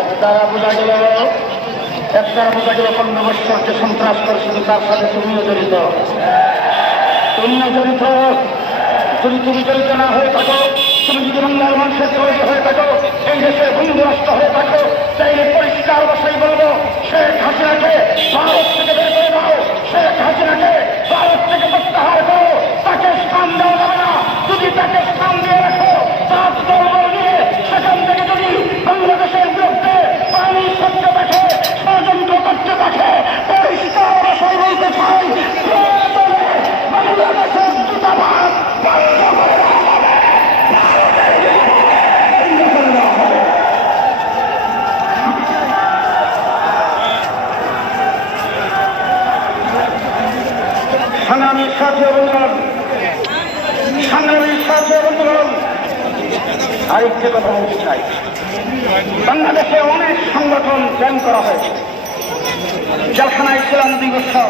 একতারা বোঝা গেল 15 বছর যে সন্ত্রাস করেছিল তার সাথে তুমিও জড়িত। যদি তুমি জড়িত না হয়ে থাকো, তুমি যদি বাংলার মানুষের তৈরি হয়ে থাকো, এই দেশের বন্ধুরাষ্ট্র হয়ে থাকো, তাইলে পরিষ্কার ভাষায় বলবো শেখ হাসিনাকে ভারত থেকে বের করে দাও, শেখ হাসিনাকে ভারত থেকে প্রত্যাহার করো। তাকে স্থান দেওয়া যাবে না। যদি তাকে স্থান দিয়ে রাখো, তার দলবল নিয়ে সেখান থেকে যদি বাংলাদেশের বিরুদ্ধে পানি সত্য দেখে, ষড়যন্ত্র করতে দেখে, পরিষ্কার ভাষায় বলতে চাই বাংলাদেশের দূতাবাস বন্ধ করে দেওয়া হবে। সংগ্রামী সাথী বন্ধুগণ, আরেকটি কথা বলতে চাই। বাংলাদেশে অনেক সংগঠন ব্যান করা হয়েছে। জেলখানায় ছিলাম 2 বছর।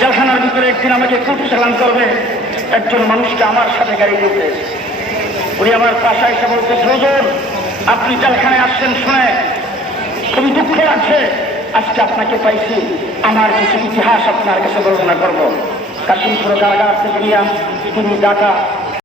জেলখানার ভিতরে একদিন আমাকে কুটি চালান করবে একজন মানুষকে আমার সাথে গাড়ি উঠে, উনি আমার পাশে এসে বলতেছে, হুজুর আপনি জেলখানায় আসছেন শুনে খুবই দুঃখ লাগছে, আজকে আপনাকে পাইছি, আমার কিছু ইতিহাস আপনার কাছে বর্ণনা করবো। কাশিমপুর কারাগার থেকে নিয়ে তিনি ঢাকা